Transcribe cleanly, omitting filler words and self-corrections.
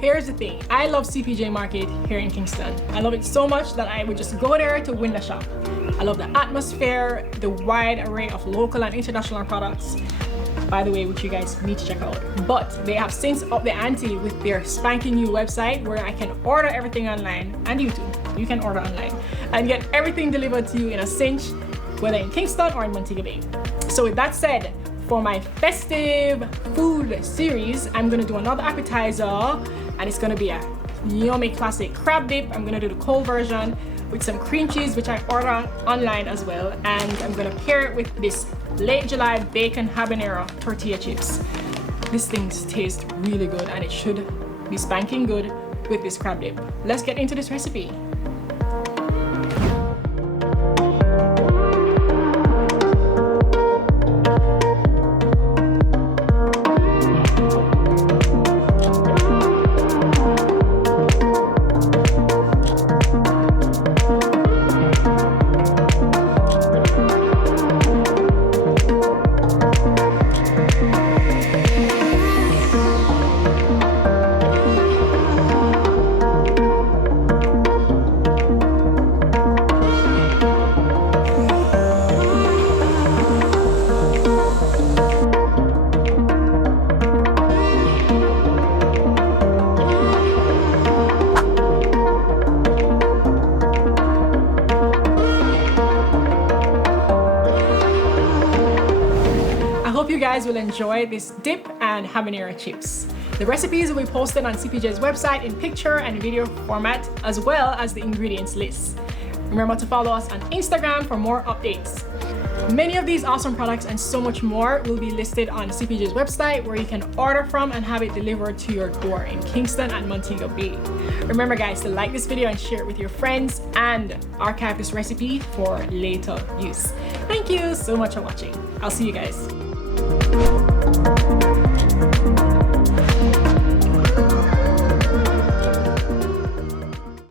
here's the thing. I love CPJ Market here in Kingston. I love it so much that I would just go there to win the shop. I love the atmosphere, the wide array of local and international products, by the way, which you guys need to check out. But they have since upped the ante with their spanking new website where I can order everything online, and you too. You can order online and get everything delivered to you in a cinch, whether in Kingston or in Montego Bay. So with that said, for my festive food series, I'm gonna do another appetizer, and it's gonna be a yummy classic crab dip. I'm gonna do the cold version with some cream cheese, which I order online as well, and I'm gonna pair it with this late July bacon habanero tortilla chips. This thing tastes really good, and it should be spanking good with this crab dip. Let's get into this recipe. You guys will enjoy this dip and habanero chips. The recipes will be posted on CPJ's website in picture and video format, as well as the ingredients list. Remember to follow us on Instagram for more updates. Many of these awesome products and so much more will be listed on CPJ's website, where you can order from and have it delivered to your door in Kingston and Montego Bay. Remember guys to like this video and share it with your friends, and archive this recipe for later use. Thank you so much for watching. I'll see you guys.